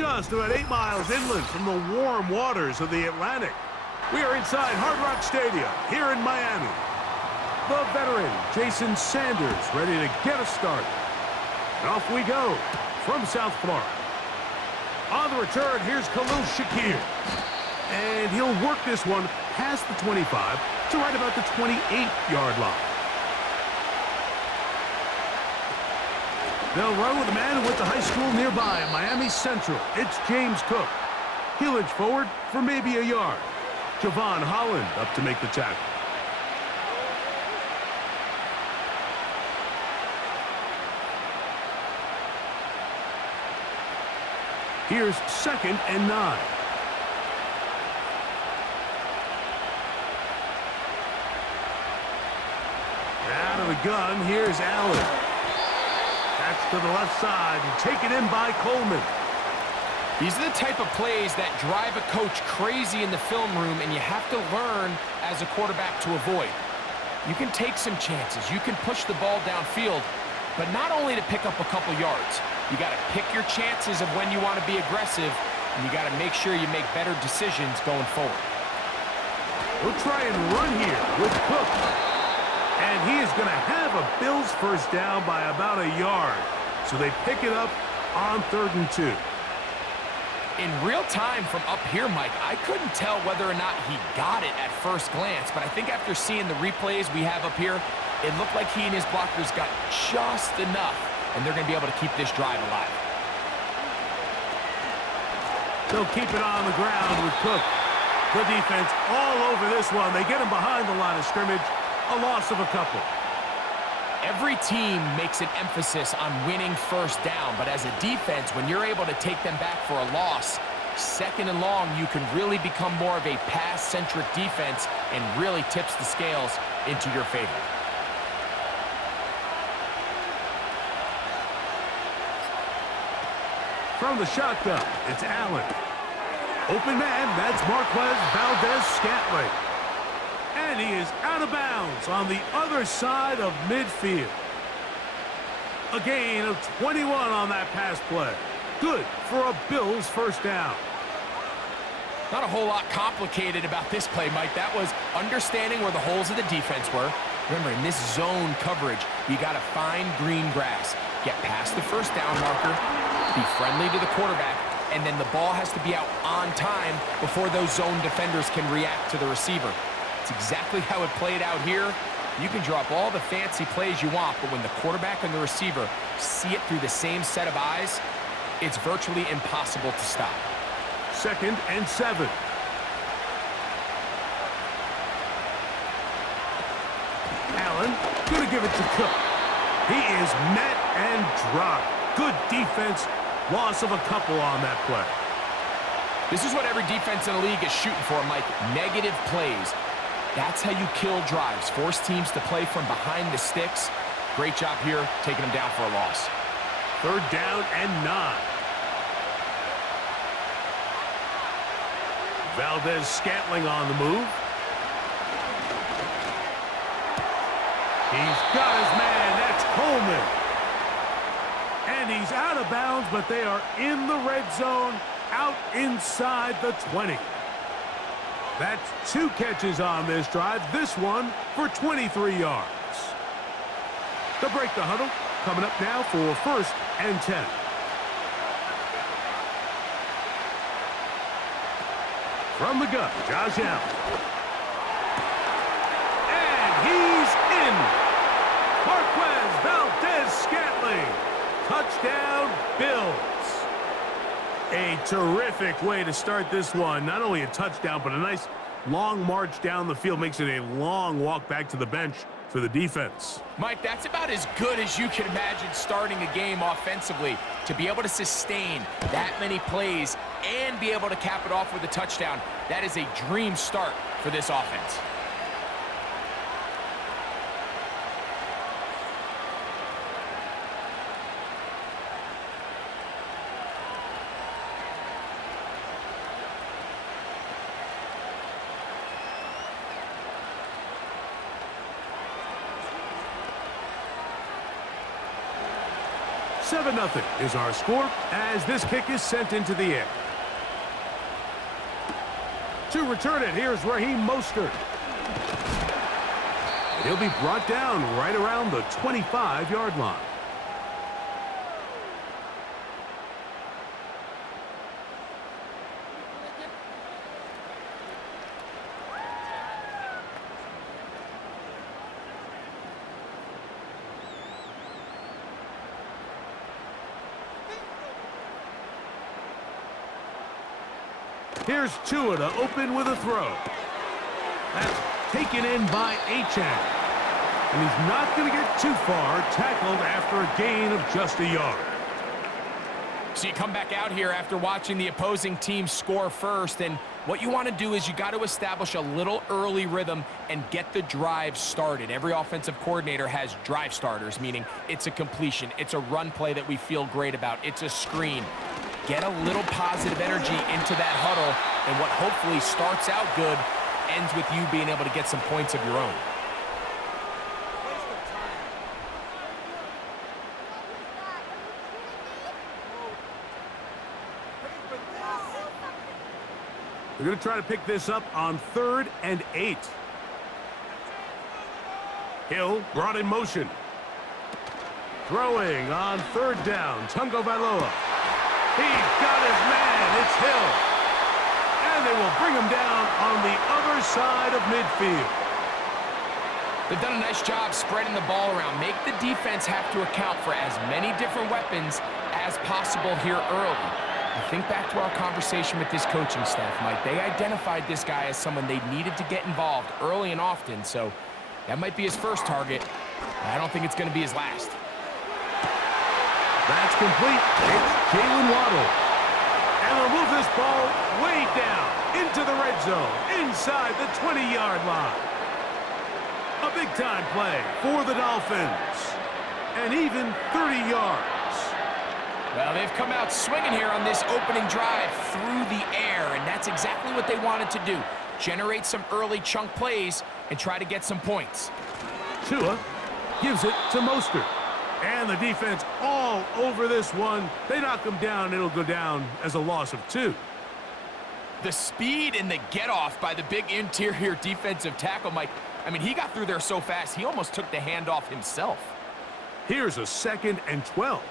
just about 8 miles inland from the warm waters of the Atlantic. We are inside Hard Rock Stadium here in Miami. The veteran Jason Sanders ready to get us started. And off we go from South Florida. On the return, here's Khalil Shakir. And he'll work this one past the 25 to right about the 28-yard line. They'll run with a man who went to high school nearby in Miami Central. It's James Cook. He'll inch forward for maybe a yard. Javon Holland up to make the tackle. Here's 2nd and 9. Out of the gun, here's Allen. That's to the left side and taken in by Coleman. These are the type of plays that drive a coach crazy in the film room, and you have to learn as a quarterback to avoid. You can take some chances. You can push the ball downfield, but not only to pick up a couple yards. You got to pick your chances of when you want to be aggressive, and you got to make sure you make better decisions going forward. We'll try and run here with Cook. And he is going to have a Bills first down by about a yard. So they pick it up on 3rd and 2. In real time from up here, Mike, I couldn't tell whether or not he got it at first glance, but I think after seeing the replays we have up here, it looked like he and his blockers got just enough, and they're going to be able to keep this drive alive. They'll keep it on the ground with Cook. The defense all over this one. They get him behind the line of scrimmage. A loss of a couple. Every team makes an emphasis on winning first down, but as a defense, when you're able to take them back for a loss, 2nd and long, you can really become more of a pass-centric defense and really tips the scales into your favor. From the shotgun, it's Allen. Open man, that's Marquez Valdez-Scantling. And he is out of bounds on the other side of midfield. A gain of 21 on that pass play. Good for a Bills first down. Not a whole lot complicated about this play, Mike. That was understanding where the holes of the defense were. Remember, in this zone coverage, you got to find green grass. Get past the first down marker, be friendly to the quarterback, and then the ball has to be out on time before those zone defenders can react to the receiver. It's exactly how it played out here. You can draw up all the fancy plays you want, but when the quarterback and the receiver see it through the same set of eyes, it's virtually impossible to stop. 2nd and 7. Allen going to give it to Cook. He is met and dropped. Good defense. Loss of a couple on that play. This is what every defense in the league is shooting for, Mike. Negative plays. That's how you kill drives. Force teams to play from behind the sticks. Great job here, taking them down for a loss. 3rd down and 9. Valdez-Scantling on the move. He's got his man. That's Coleman. And he's out of bounds, but they are in the red zone, out inside the 20. That's 2 catches on this drive. This one for 23 yards. They'll break the huddle. Coming up now for 1st and 10. From the gun, Josh Allen. And he's in. Marquez Valdez-Scantling. Touchdown, Bills. A terrific way to start this one. Not only a touchdown, but a nice long march down the field. Makes it a long walk back to the bench for the defense. Mike, that's about as good as you can imagine starting a game offensively. To be able to sustain that many plays and be able to cap it off with a touchdown, that is a dream start for this offense. 7-0 is our score as this kick is sent into the air. To return it, here's Raheem Mostert. He'll be brought down right around the 25-yard line. Here's Tua to open with a throw. That's taken in by Achane. And he's not going to get too far, tackled after a gain of just a yard. So you come back out here after watching the opposing team score first, and what you want to do is you got to establish a little early rhythm and get the drive started. Every offensive coordinator has drive starters, meaning it's a completion, it's a run play that we feel great about, it's a screen. Get a little positive energy into that huddle, and what hopefully starts out good ends with you being able to get some points of your own. They're going to try to pick this up on 3rd and 8. Hill brought in motion. Throwing on 3rd down, Tungo Vailoa. He's got his man, it's Hill. And they will bring him down on the other side of midfield. They've done a nice job spreading the ball around. Make the defense have to account for as many different weapons as possible here early. I think back to our conversation with this coaching staff, Mike. They identified this guy as someone they needed to get involved early and often, so that might be his first target. I don't think it's going to be his last. That's complete. It's Jalen Waddle. And they'll move this ball way down into the red zone, inside the 20-yard line. A big-time play for the Dolphins. And even 30 yards. Well, they've come out swinging here on this opening drive through the air, and that's exactly what they wanted to do. Generate some early chunk plays and try to get some points. Tua gives it to Mostert. And the defense all over this one. They knock him down, it'll go down as a loss of 2. The speed and the get-off by the big interior defensive tackle, Mike. I mean, he got through there so fast, he almost took the handoff himself. Here's a 2nd and 12.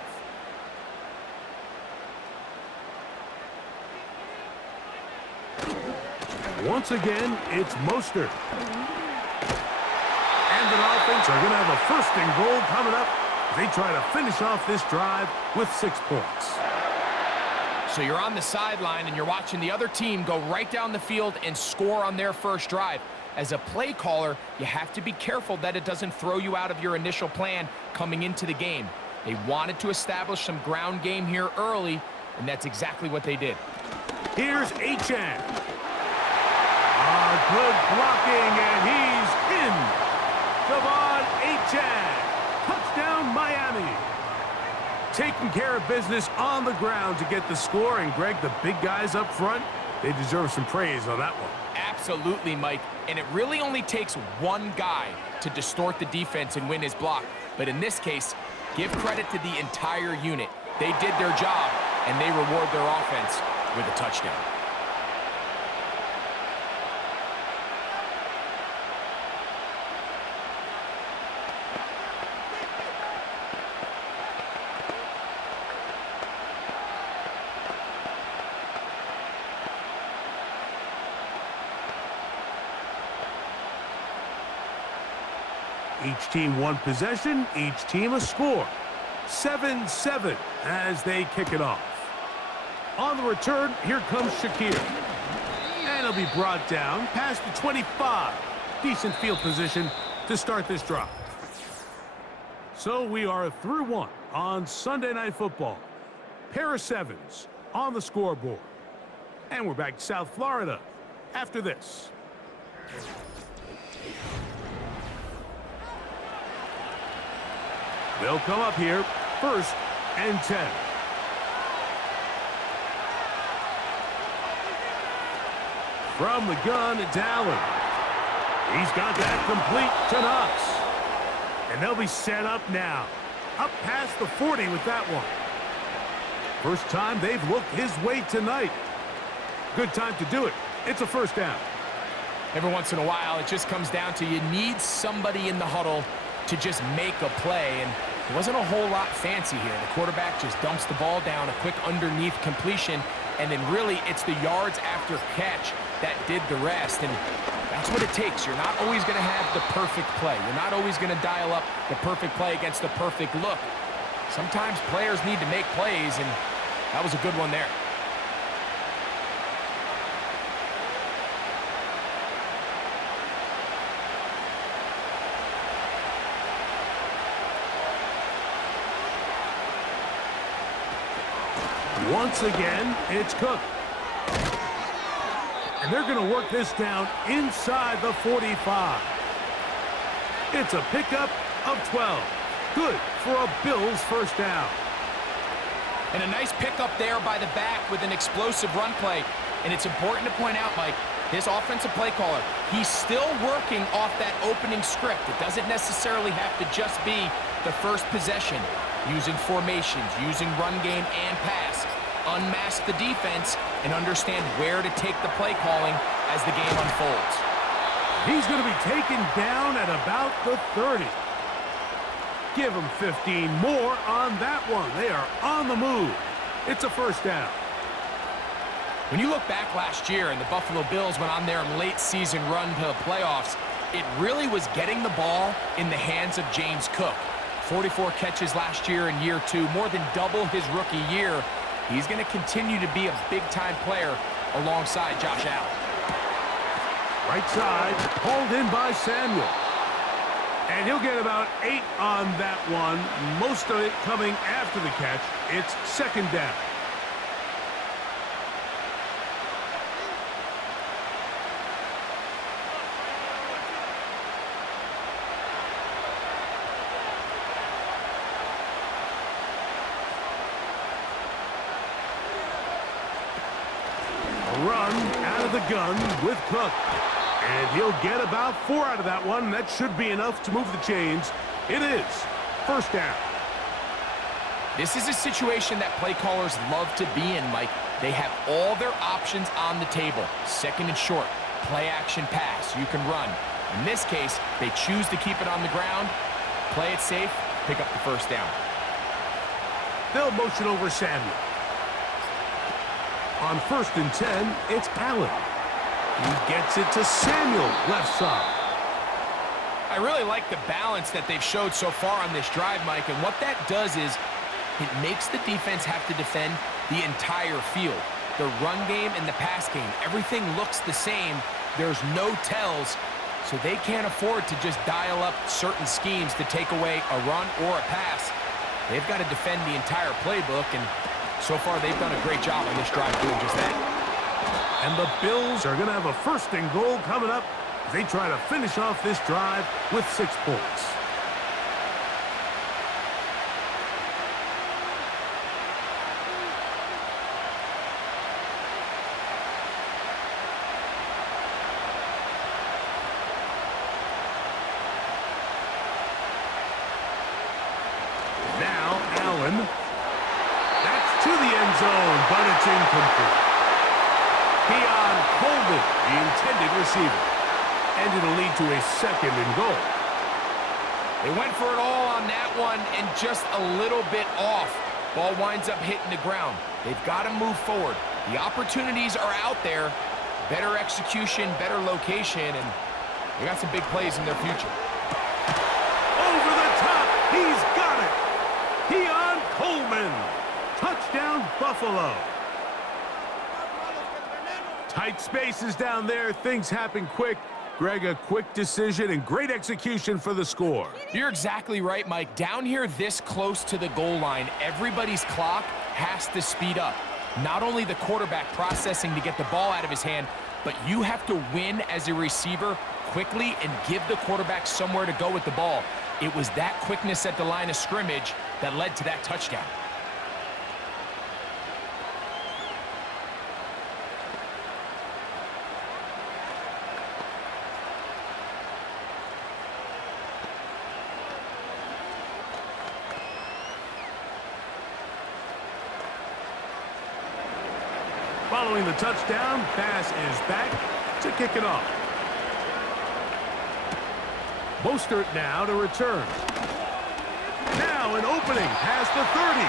Once again, it's Mostert. And the Dolphins are going to have a 1st and goal coming up. They try to finish off this drive with 6 points. So you're on the sideline and you're watching the other team go right down the field and score on their first drive. As a play caller, you have to be careful that it doesn't throw you out of your initial plan coming into the game. They wanted to establish some ground game here early, and that's exactly what they did. Here's Achane. Good blocking, and he's in. Devon Achane. Touchdown, Miami. Taking care of business on the ground to get the score. And, Greg, the big guys up front, they deserve some praise on that one. Absolutely, Mike. And it really only takes one guy to distort the defense and win his block. But in this case, give credit to the entire unit. They did their job, and they reward their offense with a touchdown. Each team one possession, each team a score. 7-7 as they kick it off. On the return, here comes Shakir. And he'll be brought down past the 25. Decent field position to start this drive. So we are through 1 on Sunday Night Football. Pair of 7s on the scoreboard. And we're back to South Florida after this. They'll come up here, 1st and 10. From the gun, it's Allen. He's got that complete to Knox. And they'll be set up now. up past the 40 with that one. First time they've looked his way tonight. Good time to do it. It's a first down. Every once in a while, it just comes down to you need somebody in the huddle to just make a play, and it wasn't a whole lot fancy here. The quarterback just dumps the ball down, a quick underneath completion, and then really it's the yards after catch that did the rest, and that's what it takes. You're not always going to have the perfect play. You're not always going to dial up the perfect play against the perfect look. Sometimes players need to make plays, and that was a good one there. Once again, it's Cook. And they're going to work this down inside the 45. It's a pickup of 12. Good for a Bills first down. And a nice pickup there by the back with an explosive run play. And it's important to point out, Mike, this offensive play caller, he's still working off that opening script. It doesn't necessarily have to just be the first possession. Using formations, using run game and pass. Unmask the defense and understand where to take the play calling as the game unfolds. He's going to be taken down at about the 30. Give him 15 more on that one. They are on the move. It's a first down. When you look back last year and the Buffalo Bills went on their late season run to the playoffs, it really was getting the ball in the hands of James Cook. 44 catches last year in year 2, more than double his rookie year. He's going to continue to be a big-time player alongside Josh Allen. Right side, hauled in by Samuel. And he'll get about 8 on that one, most of it coming after the catch. It's second down. Run out of the gun with Cook. And he'll get about 4 out of that one. That should be enough to move the chains. It is first down. This is a situation that play callers love to be in, Mike. They have all their options on the table. Second and short, play action pass. You can run. In this case, they choose to keep it on the ground, play it safe, pick up the first down. They'll motion over Samuel. On first and 10, it's Allen. He gets it to Samuel, left side. I really like the balance that they've showed so far on this drive, Mike, and what that does is it makes the defense have to defend the entire field. The run game and the pass game, everything looks the same. There's no tells, so they can't afford to just dial up certain schemes to take away a run or a pass. They've got to defend the entire playbook, and so far, they've done a great job on this drive doing just that. And the Bills are going to have a first and goal coming up as they try to finish off this drive with 6 points. Now, Allen. To the end zone, but it's incomplete. Coleman, the intended receiver. And it'll lead to a second and goal. They went for it all on that one and just a little bit off. Ball winds up hitting the ground. They've got to move forward. The opportunities are out there. Better execution, better location, and they got some big plays in their future. Over the top, he's got it. Coleman. Touchdown, Buffalo. Tight spaces down there. Things happen quick. Greg, a quick decision and great execution for the score. You're exactly right, Mike. Down here this close to the goal line, everybody's clock has to speed up. Not only the quarterback processing to get the ball out of his hand, but you have to win as a receiver quickly and give the quarterback somewhere to go with the ball. It was that quickness at the line of scrimmage that led to that touchdown. Following the touchdown, pass is back to kick it off. Mostert now to return. Now an opening past the 30.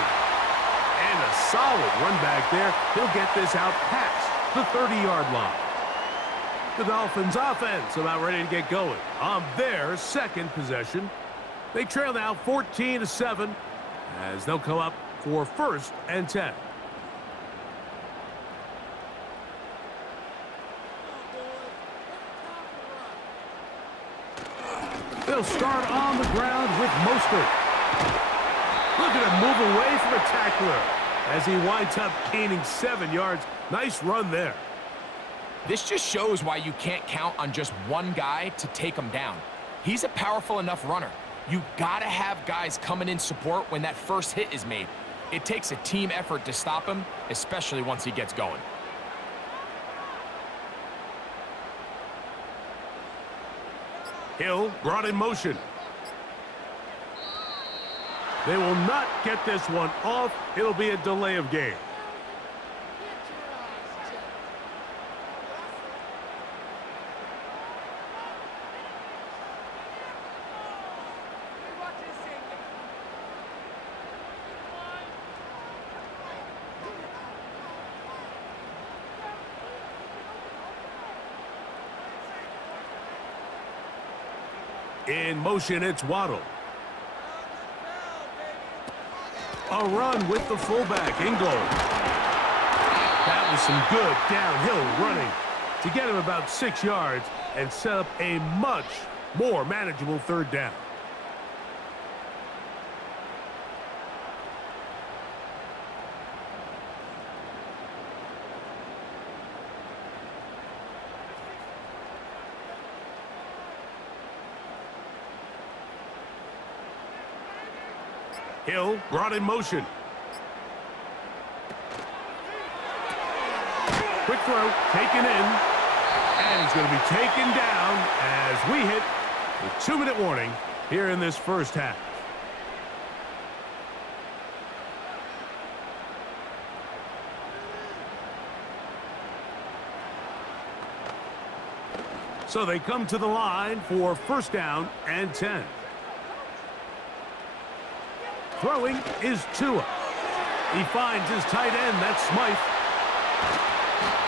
And a solid run back there. He'll get this out past the 30-yard line. The Dolphins offense about ready to get going on their second possession. They trail now 14-7 as they'll come up for 1st and 10. They'll start on the ground with Mostert. Look at him move away from a tackler as he winds up gaining 7 yards. Nice run there. This just shows why you can't count on just one guy to take him down. He's a powerful enough runner. You gotta have guys coming in support when that first hit is made. It takes a team effort to stop him, especially once he gets going. Hill brought in motion. They will not get this one off. It'll be a delay of game. In motion, it's Waddle. A run with the fullback, Ingold. That was some good downhill running to get him about 6 yards and set up a much more manageable 3rd down. Hill brought in motion. Quick throw, taken in. And he's going to be taken down as we hit the 2-minute warning here in this first half. So they come to the line for 1st down and 10. Throwing is Tua. He finds his tight end, that's Smythe.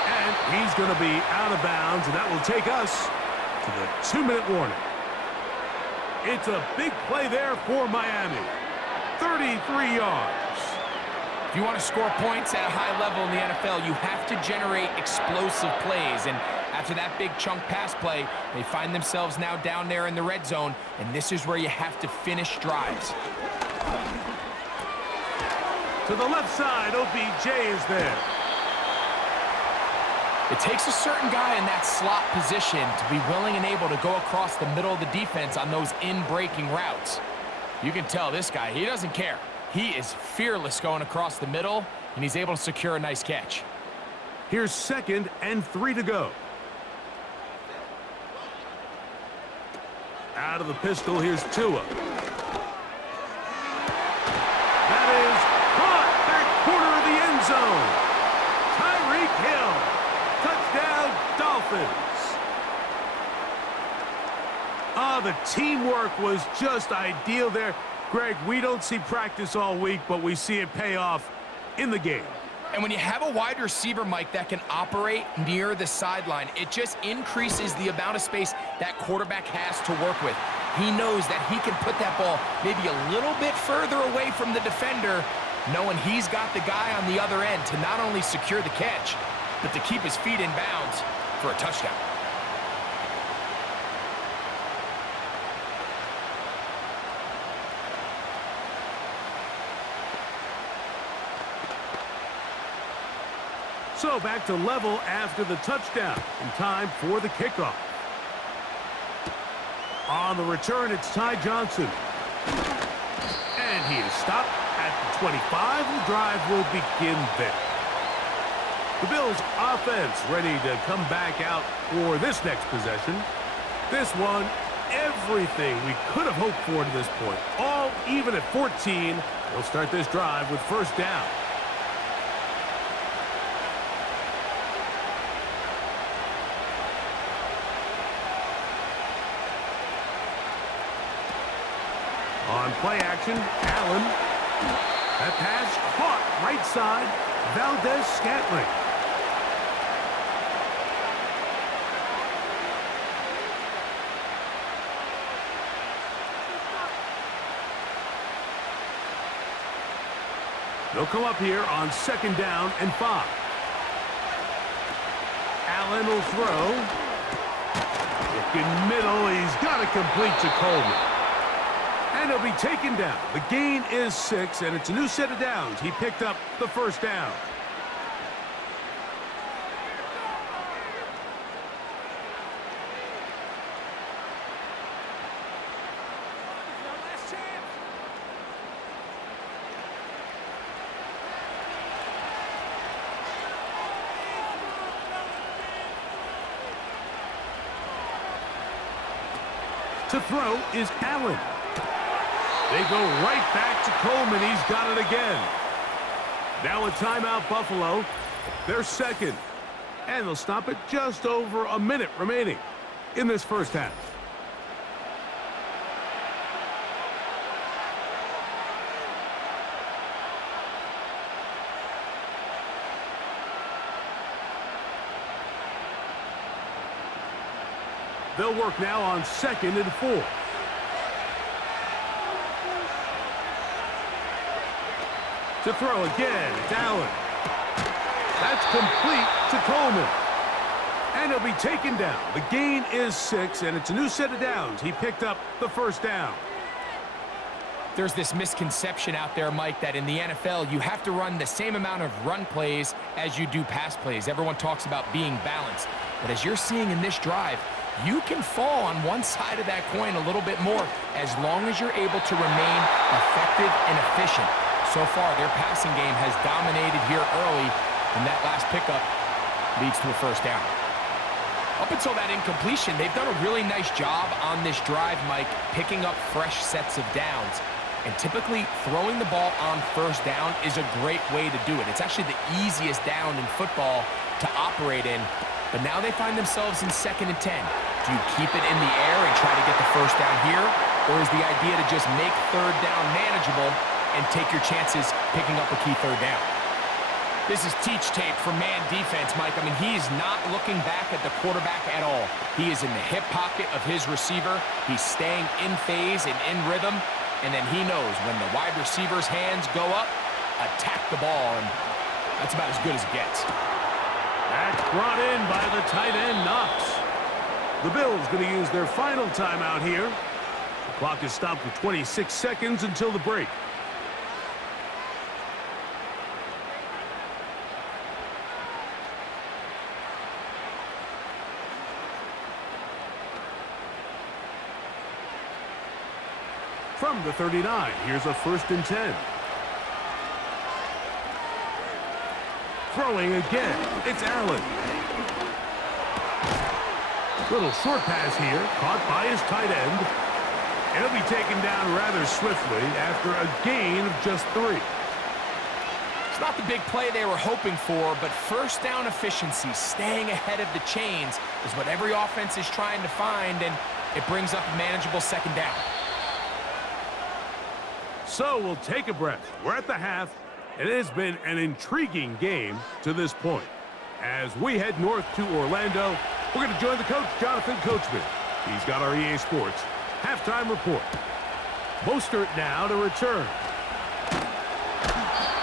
And he's going to be out of bounds, and that will take us to the 2-minute warning. It's a big play there for Miami. 33 yards. If you want to score points at a high level in the NFL, you have to generate explosive plays. And after that big chunk pass play, they find themselves now down there in the red zone, and this is where you have to finish drives. To the left side, OBJ is there. It takes a certain guy in that slot position to be willing and able to go across the middle of the defense on those in-breaking routes. You can tell this guy, he doesn't care. He is fearless going across the middle, and he's able to secure a nice catch. Here's 2nd and 3 to go. Out of the pistol, here's Tua. That is caught back corner of the end zone. Tyreek Hill. Touchdown, Dolphins. The teamwork was just ideal there. Greg, we don't see practice all week, but we see it pay off in the game. And when you have a wide receiver, Mike, that can operate near the sideline, it just increases the amount of space that quarterback has to work with. He knows that he can put that ball maybe a little bit further away from the defender, knowing he's got the guy on the other end to not only secure the catch, but to keep his feet in bounds for a touchdown. So back to level after the touchdown in time for the kickoff. On the return, it's Ty Johnson. And he is stopped at the 25. The drive will begin there. The Bills offense ready to come back out for this next possession. This one, everything we could have hoped for to this point. All even at 14. They'll start this drive with 1st down. On play action, Allen. That pass caught right side, Valdez-Scantling. They'll come up here on 2nd down and 5. Allen will throw. In middle, he's got to complete to Coleman. And he'll be taken down. The gain is 6, and it's a new set of downs. He picked up the 1st down. To throw is Allen. They go right back to Coleman. He's got it again. Now a timeout, Buffalo. They're 2nd. And they'll stop it just over a minute remaining in this 1st half. They'll work now on 2nd and 4. To throw again, it's Allen. That's complete to Coleman. And he'll be taken down. The gain is 6, and it's a new set of downs. He picked up the 1st down. There's this misconception out there, Mike, that in the NFL, you have to run the same amount of run plays as you do pass plays. Everyone talks about being balanced. But as you're seeing in this drive, you can fall on one side of that coin a little bit more as long as you're able to remain effective and efficient. So far, their passing game has dominated here early, and that last pickup leads to a 1st down. Up until that incompletion, they've done a really nice job on this drive, Mike, picking up fresh sets of downs. And typically, throwing the ball on 1st down is a great way to do it. It's actually the easiest down in football to operate in. But now they find themselves in 2nd and 10. Do you keep it in the air and try to get the 1st down here? Or is the idea to just make 3rd down manageable and take your chances picking up a key 3rd down? This is teach tape for man defense, Mike. I mean, he's not looking back at the quarterback at all. He is in the hip pocket of his receiver. He's staying in phase and in rhythm. And then he knows when the wide receiver's hands go up, attack the ball. And that's about as good as it gets. That's brought in by the tight end, Knox. The Bills going to use their final timeout here. The clock is stopped for 26 seconds until the break. From the 39, here's a 1st and 10. Throwing again, it's Allen. Little short pass here, caught by his tight end. And he'll be taken down rather swiftly after a gain of just 3. It's not the big play they were hoping for, but 1st down efficiency, staying ahead of the chains, is what every offense is trying to find, and it brings up a manageable 2nd down. So we'll take a breath. We're at the half. It has been an intriguing game to this point. As we head north to Orlando, we're going to join the coach, Jonathan Coachman. He's got our EA Sports halftime report. Mostert now to return.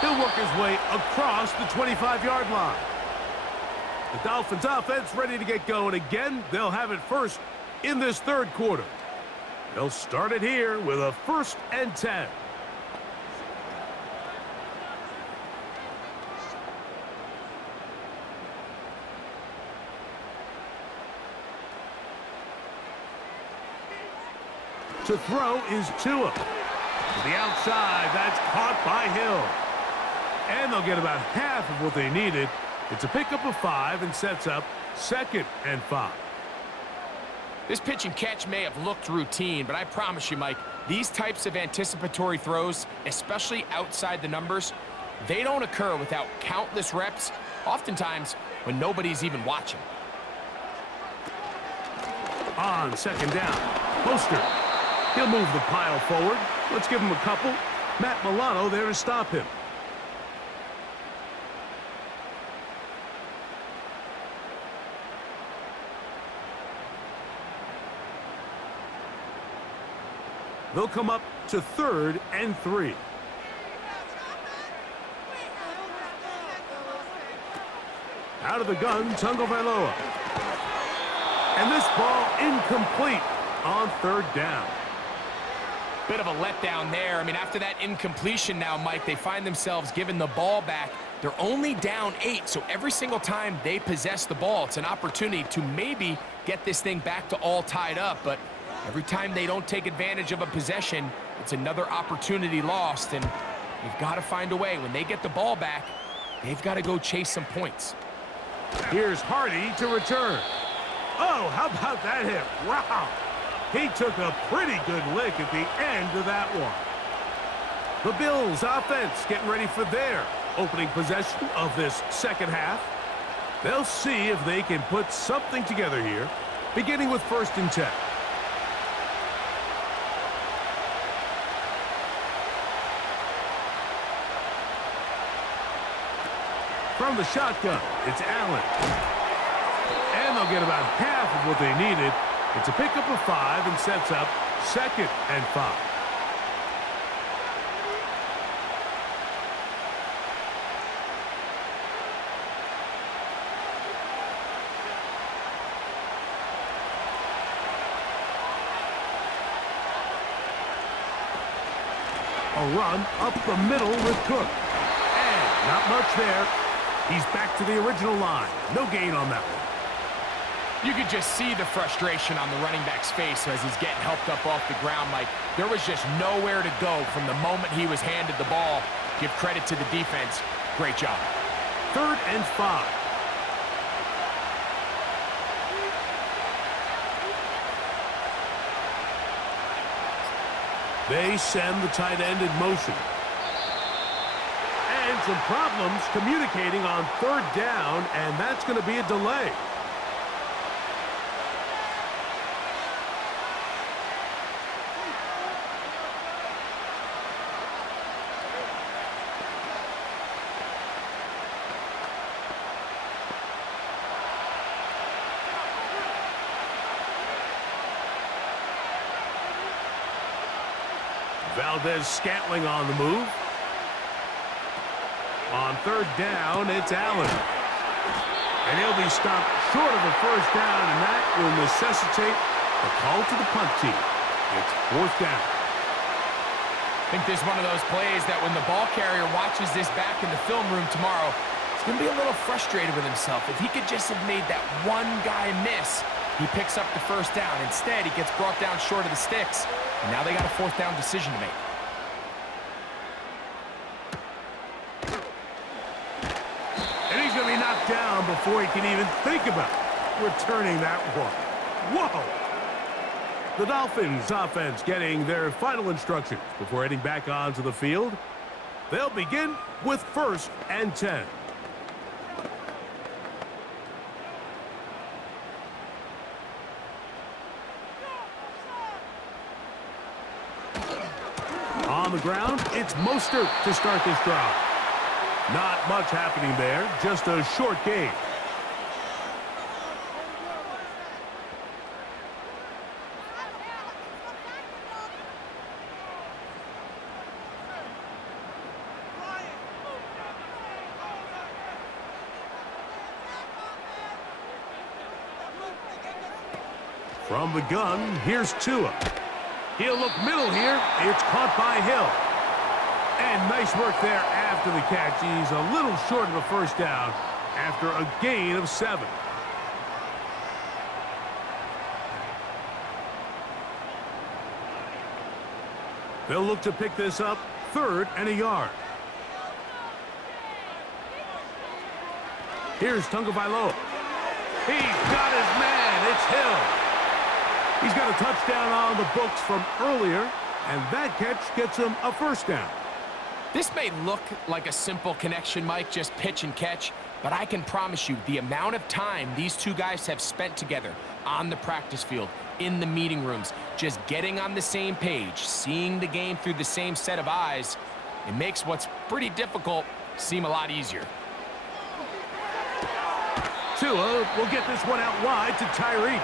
He'll work his way across the 25-yard line. The Dolphins offense ready to get going again. They'll have it first in this 3rd quarter. They'll start it here with a 1st and 10. To throw is Tua. To the outside, that's caught by Hill. And they'll get about half of what they needed. It's a pickup of 5 and sets up 2nd and 5. This pitch and catch may have looked routine, but I promise you, Mike, these types of anticipatory throws, especially outside the numbers, they don't occur without countless reps, oftentimes when nobody's even watching. On 2nd down, Mostert. He'll move the pile forward. Let's give him a couple. Matt Milano there to stop him. They'll come up to 3rd and 3. Out of the gun, Tagovailoa. And this ball incomplete on 3rd down. Bit of a letdown there. I mean, after that incompletion now, Mike, they find themselves giving the ball back. They're only down 8, so every single time they possess the ball, it's an opportunity to maybe get this thing back to all tied up. But every time they don't take advantage of a possession, it's another opportunity lost. And you've got to find a way. When they get the ball back, they've got to go chase some points. Here's Hardy to return. Oh, how about that hit? Wow. He took a pretty good lick at the end of that one. The Bills offense getting ready for their opening possession of this second half. They'll see if they can put something together here, beginning with 1st and 10. From the shotgun, it's Allen. And they'll get about half of what they needed. It's a pickup of 5 and sets up 2nd and 5. A run up the middle with Cook. And not much there. He's back to the original line. No gain on that one. You could just see the frustration on the running back's face as he's getting helped up off the ground, Mike. There was just nowhere to go from the moment he was handed the ball. Give credit to the defense. Great job. 3rd and 5. They send the tight end in motion. And some problems communicating on 3rd down, and that's going to be a delay. Valdez-Scantling on the move. On 3rd down, it's Allen. And he'll be stopped short of a 1st down, and that will necessitate a call to the punt team. It's 4th down. I think this is one of those plays that when the ball carrier watches this back in the film room tomorrow, he's going to be a little frustrated with himself. If he could just have made that one guy miss, he picks up the 1st down. Instead, he gets brought down short of the sticks. And now they got a 4th down decision to make. And he's going to be knocked down before he can even think about returning that one. Whoa! The Dolphins offense getting their final instructions before heading back onto the field. They'll begin with 1st and 10. On the ground, it's Mostert to start this drive. Not much happening there, just a short gain. From the gun, here's Tua. He'll look middle here. It's caught by Hill. And nice work there after the catch. He's a little short of a 1st down after a gain of 7. They'll look to pick this up 3rd and a yard. Here's Tagovailoa. He's got his man. It's Hill. He's got a touchdown on the books from earlier, and that catch gets him a 1st down. This may look like a simple connection, Mike, just pitch and catch, But I can promise you, the amount of time these two guys have spent together on the practice field, in the meeting rooms, just getting on the same page, seeing the game through the same set of eyes, it makes what's pretty difficult seem a lot easier. Tua will get this one out wide to Tyreek.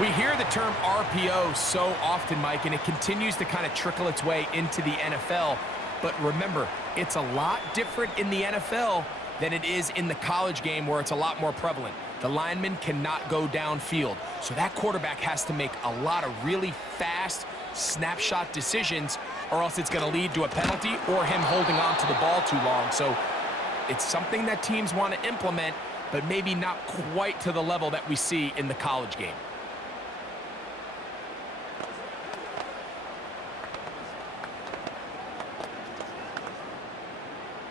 We hear the term RPO so often, Mike, and it continues to kind of trickle its way into the NFL. But remember, it's a lot different in the NFL than it is in the college game where it's a lot more prevalent. The lineman cannot go downfield, so that quarterback has to make a lot of really fast snapshot decisions, or else it's going to lead to a penalty or him holding on to the ball too long. So it's something that teams want to implement, but maybe not quite to the level that we see in the college game.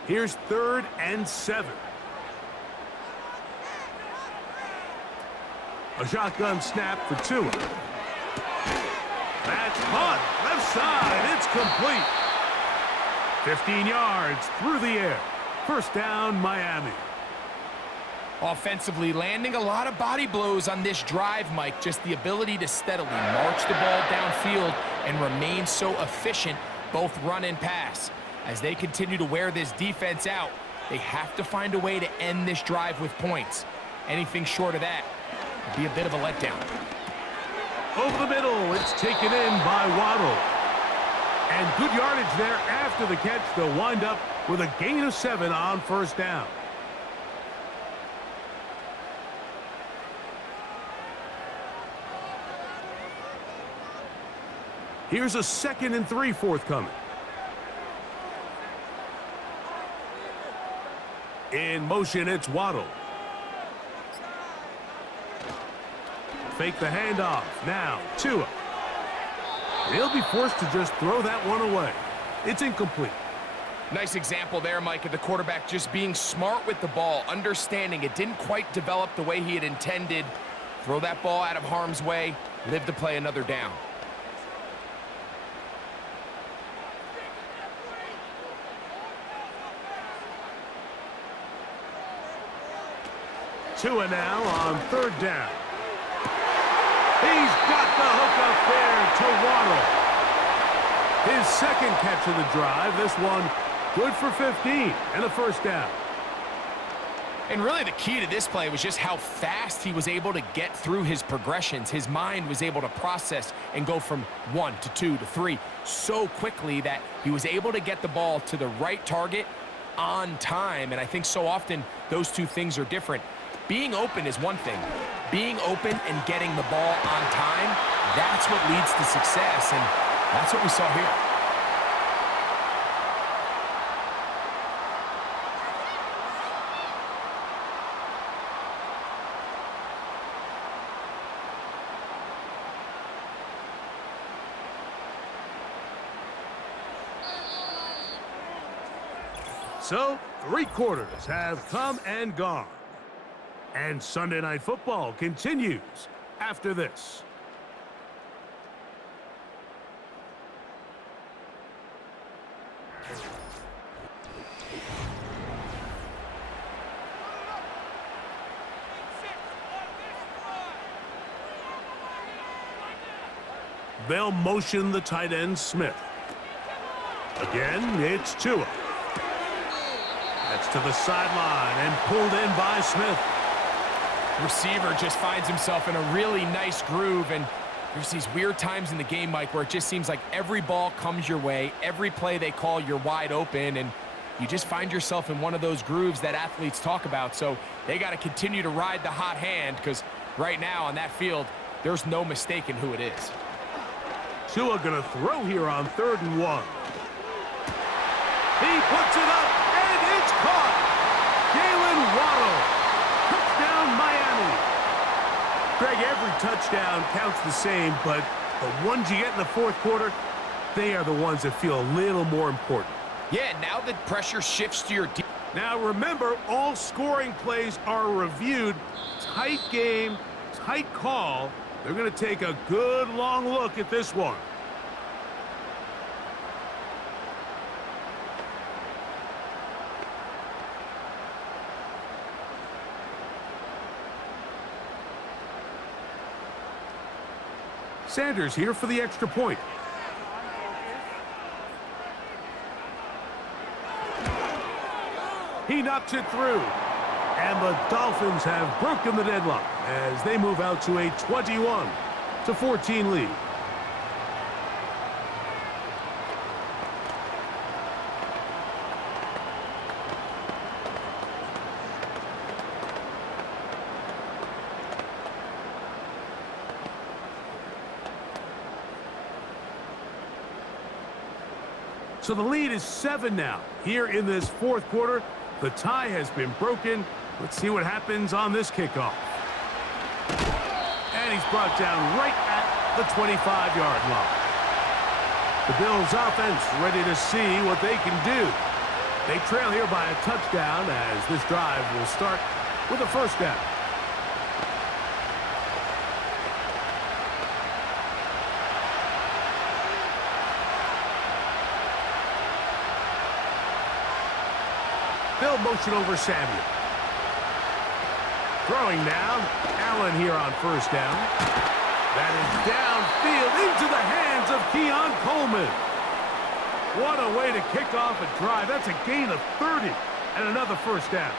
Here's 3rd and 7. A shotgun snap for Tua. That's caught. Left side. It's complete. 15 yards through the air. First down, Miami. Offensively, landing a lot of body blows on this drive, Mike. Just the ability to steadily march the ball downfield and remain so efficient, both run and pass. As they continue to wear this defense out, they have to find a way to end this drive with points. Anything short of that would be a bit of a letdown. Over the middle, it's taken in by Waddle. And good yardage there after the catch. They'll wind up with a gain of 7 on first down. Here's a 2nd and 3 forthcoming. In motion, it's Waddle. Fake the handoff. Now, Tua. He'll be forced to just throw that one away. It's incomplete. Nice example there, Mike, of the quarterback just being smart with the ball, understanding it didn't quite develop the way he had intended. Throw that ball out of harm's way, live to play another down. Tua now on 3rd down. He's got the hook up there to Waddle. His 2nd catch of the drive. This one good for 15 and a first down. And really the key to this play was just how fast he was able to get through his progressions. His mind was able to process and go from 1 to 2 to 3 so quickly that he was able to get the ball to the right target on time. And I think so often those two things are different. Being open is one thing. Being open and getting the ball on time, that's what leads to success, and that's what we saw here. So, 3 quarters have come and gone. And Sunday Night Football continues after this. They'll motion the tight end, Smith. Again, it's Tua. That's to the sideline and pulled in by Smith. Receiver just finds himself in a really nice groove, and there's these weird times in the game, Mike, where it just seems like every ball comes your way, every play they call, you're wide open, and you just find yourself in one of those grooves that athletes talk about. So they got to continue to ride the hot hand, because right now on that field, there's no mistaking who it is. Tua gonna throw here on 3rd and 1. He puts it up, and it's caught. Jalen Waddle. Touchdown, Miami. Greg, every touchdown counts the same, but the ones you get in the 4th quarter, they are the ones that feel a little more important. Yeah, now the pressure shifts to your defense. Now remember, all scoring plays are reviewed. Tight game, tight call. They're going to take a good long look at this one. Sanders here for the extra point. He knocks it through. And the Dolphins have broken the deadlock as they move out to a 21-14 lead. So the lead is 7 now. Here in this fourth quarter, the tie has been broken. Let's see what happens on this kickoff. And he's brought down right at the 25-yard line. The Bills offense ready to see what they can do. They trail here by a touchdown as this drive will start with a first down. They'll motion over Samuel. Throwing now, Allen here on first down. That is downfield into the hands of Keon Coleman. What a way to kick off a drive. That's a gain of 30 and another first down.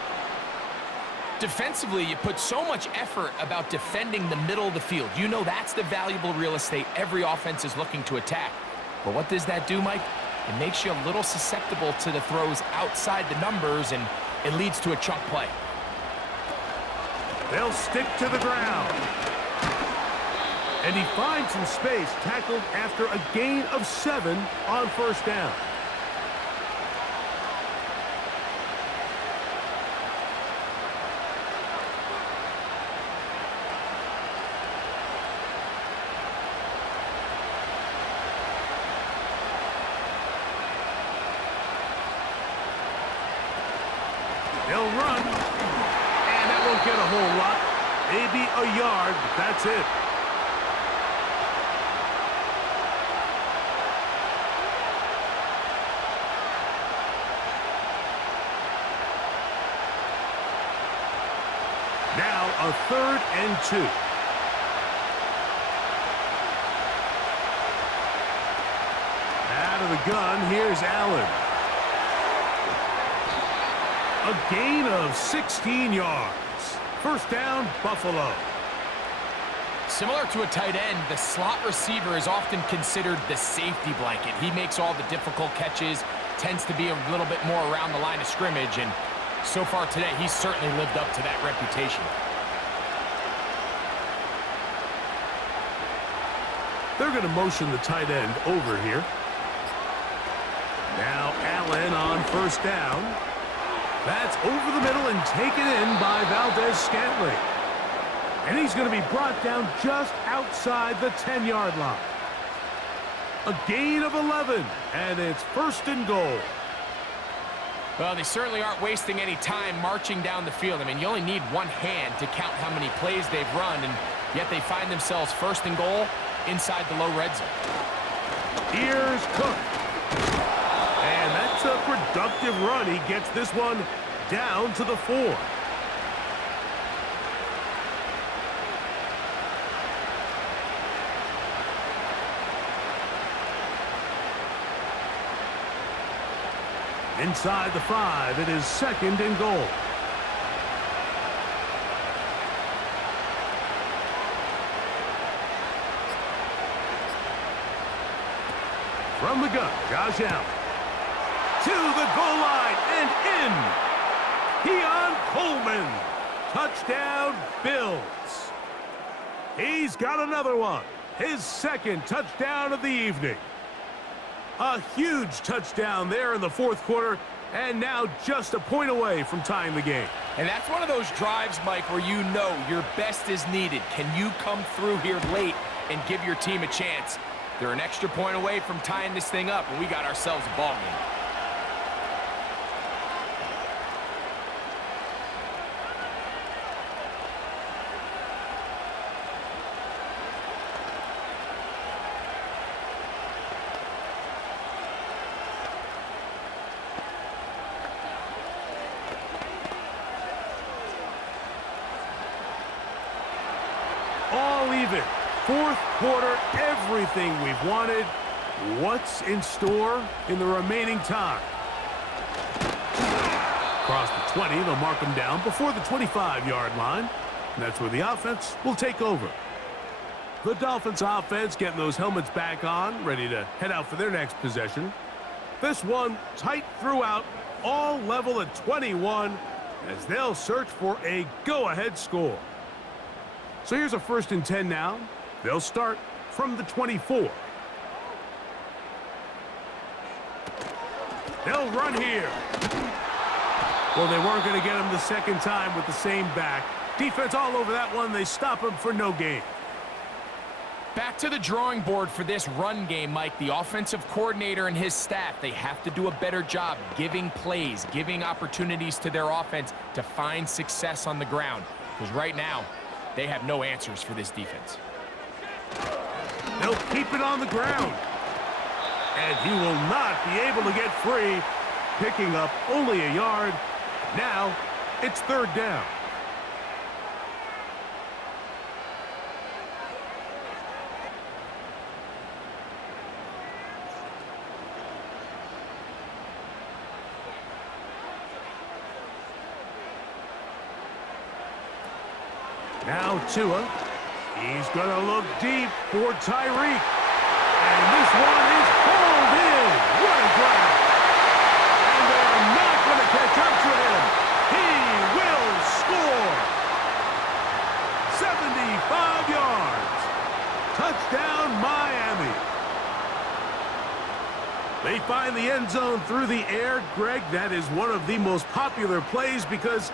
Defensively, you put so much effort about defending the middle of the field. You know that's the valuable real estate every offense is looking to attack. But what does that do, Mike? It makes you a little susceptible to the throws outside the numbers, and it leads to a chunk play. They'll stick to the ground. And he finds some space, tackled after a gain of 7 on first down. They'll run, and that won't get a whole lot. Maybe a yard, but that's it. Now a 3rd and 2. Out of the gun, here's Allen. A gain of 16 yards. First down, Buffalo. Similar to a tight end, the slot receiver is often considered the safety blanket. He makes all the difficult catches, tends to be a little bit more around the line of scrimmage, and so far today, he's certainly lived up to that reputation. They're going to motion the tight end over here. Now Allen on first down. That's over the middle and taken in by Valdez-Scantling. And he's going to be brought down just outside the 10-yard line. A gain of 11, and it's 1st and goal. Well, they certainly aren't wasting any time marching down the field. I mean, you only need one hand to count how many plays they've run, and yet they find themselves 1st and goal inside the low red zone. Here's Cook. And that's a productive run. He gets this one down to the 4. Inside the 5, it is 2nd and goal. From the gun, Josh Allen. To the goal line and in. Keon Coleman. Touchdown, Bills. He's got another one. His 2nd touchdown of the evening. A huge touchdown there in the 4th quarter, and now just a point away from tying the game. And that's one of those drives, Mike, where you know your best is needed. Can you come through here late and give your team a chance? They're an extra point away from tying this thing up, and we got ourselves a ball game. All even. Fourth quarter, everything we've wanted. What's in store in the remaining time? Across the 20, they'll mark them down before the 25-yard line. And that's where the offense will take over. The Dolphins offense getting those helmets back on, ready to head out for their next possession. This one tight throughout, all level at 21, as they'll search for a go-ahead score. So here's a 1st and 10 now. They'll start from the 24. They'll run here. Well, they weren't going to get him the second time with the same back. Defense all over that one. They stop him for no gain. Back to the drawing board for this run game, Mike. The offensive coordinator and his staff, they have to do a better job giving plays, giving opportunities to their offense to find success on the ground. Because right now, they have no answers for this defense. They'll keep it on the ground. And he will not be able to get free, picking up only a yard. Now, it's 3rd down. Now Tua. He's going to look deep for Tyreek. And this one is hauled in. What a grab. And they're not going to catch up to him. He will score. 75 yards. Touchdown, Miami. They find the end zone through the air. Greg, that is one of the most popular plays because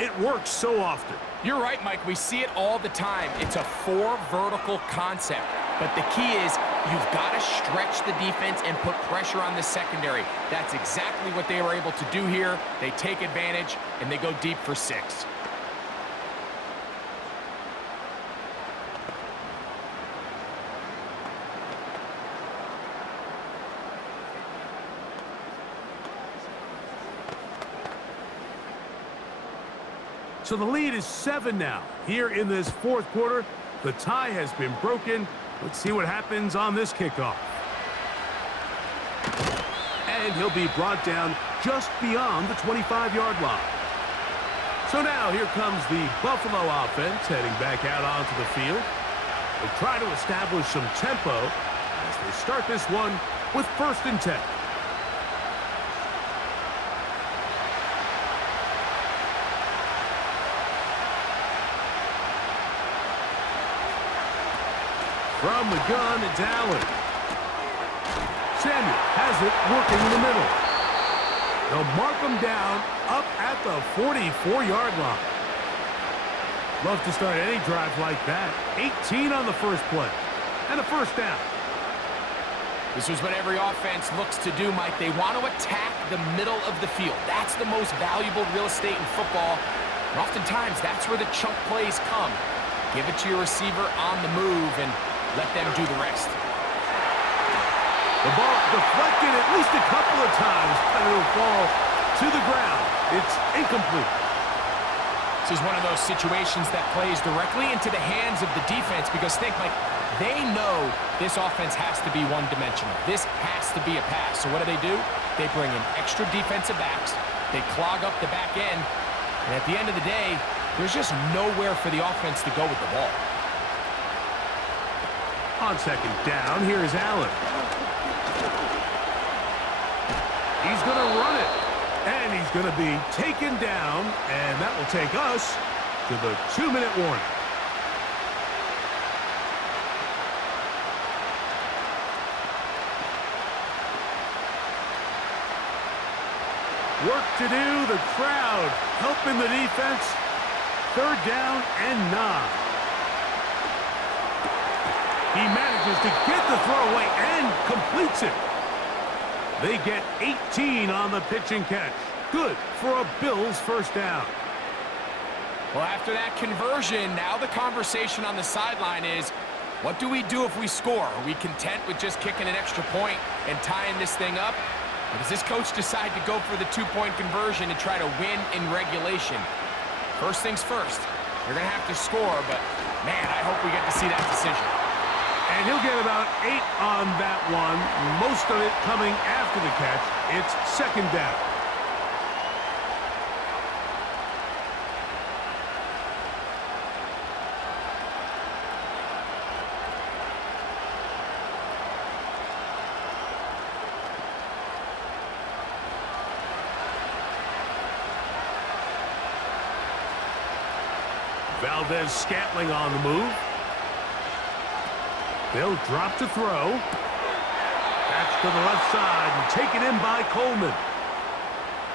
it works so often. You're right, Mike. We see it all the time. It's a 4 vertical concept. But the key is you've got to stretch the defense and put pressure on the secondary. That's exactly what they were able to do here. They take advantage, and they go deep for 6. So the lead is 7 now. Here in this 4th quarter, the tie has been broken. Let's see what happens on this kickoff. And he'll be brought down just beyond the 25-yard line. So now here comes the Buffalo offense heading back out onto the field. They try to establish some tempo as they start this one with 1st and 10. From the gun, it's Allen. Samuel has it working in the middle. They'll mark him down up at the 44-yard line. Love to start any drive like that. 18 on the first play. And a 1st down. This is what every offense looks to do, Mike. They want to attack the middle of the field. That's the most valuable real estate in football. And oftentimes, that's where the chunk plays come. Give it to your receiver on the move and let them do the rest. The ball deflected at least a couple of times, but it'll fall to the ground. It's incomplete. This is one of those situations that plays directly into the hands of the defense because think, like, they know this offense has to be one-dimensional. This has to be a pass. So what do? They bring in extra defensive backs. They clog up the back end. And at the end of the day, there's just nowhere for the offense to go with the ball. On 2nd down, here's Allen. He's going to run it. And he's going to be taken down. And that will take us to the 2-minute warning. Work to do. The crowd helping the defense. 3rd down and 9. He manages to get the throw away and completes it. They get 18 on the pitch and catch. Good for a Bills 1st down. Well, after that conversion, now the conversation on the sideline is, what do we do if we score? Are we content with just kicking an extra point and tying this thing up? Or does this coach decide to go for the 2-point conversion and try to win in regulation? First things first, you're going to have to score, but man, I hope we get to see that decision. And he'll get about 8 on that one, most of it coming after the catch. It's second down. Valdez-Scantling on the move. They'll drop to throw. That's to the left side and taken in by Coleman.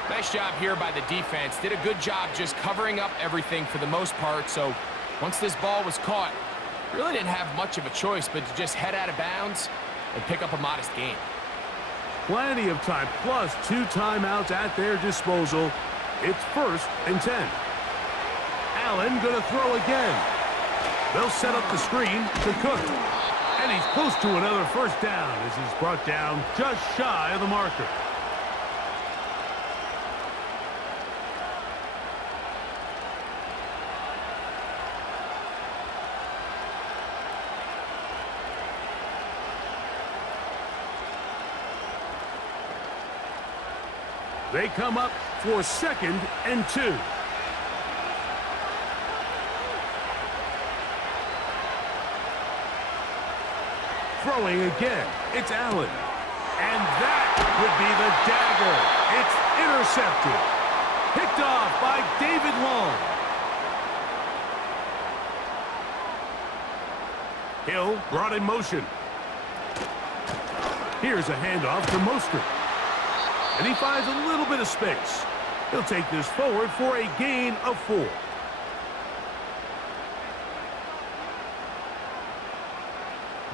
Nice job here by the defense. Did a good job just covering up everything for the most part. So once this ball was caught, really didn't have much of a choice but to just head out of bounds and pick up a modest gain. Plenty of time, plus 2 timeouts at their disposal. It's 1st and 10. Allen going to throw again. They'll set up the screen to Cook. And he's close to another first down as he's brought down just shy of the marker. They come up for 2nd and 2. Throwing again, it's Allen. And that would be the dagger. It's intercepted. Picked off by David Long. Hill brought in motion. Here's a handoff to Mostert. And he finds a little bit of space. He'll take this forward for a gain of 4.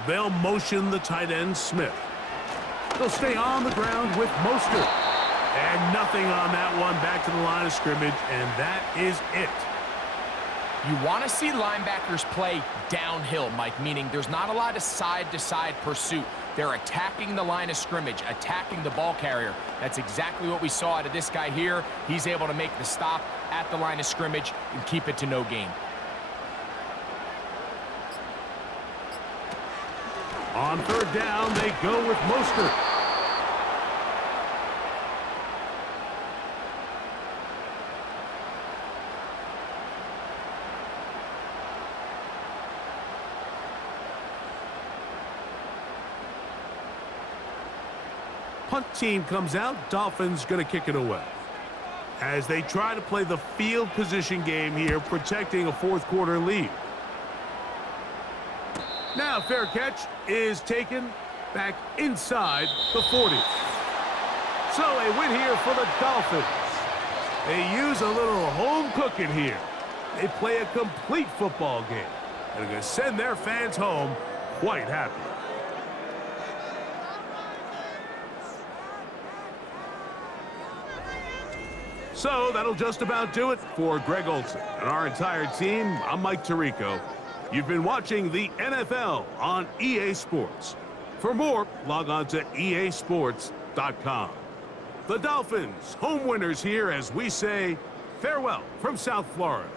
They'll motion the tight end, Smith. They'll stay on the ground with Mostert. And nothing on that one, back to the line of scrimmage, and that is it. You want to see linebackers play downhill, Mike, meaning there's not a lot of side-to-side pursuit. They're attacking the line of scrimmage, attacking the ball carrier. That's exactly what we saw out of this guy here. He's able to make the stop at the line of scrimmage and keep it to no gain. On 3rd down, they go with Mostert. Punt team comes out. Dolphins going to kick it away. As they try to play the field position game here, protecting a 4th quarter lead. Now fair catch is taken back inside the 40. So a win here for the Dolphins. They use a little home cooking here. They play a complete football game. And they're going to send their fans home quite happy. So that'll just about do it for Greg Olson and our entire team. I'm Mike Tirico. You've been watching the NFL on EA Sports. For more, log on to easports.com. The Dolphins, home winners here as we say farewell from South Florida.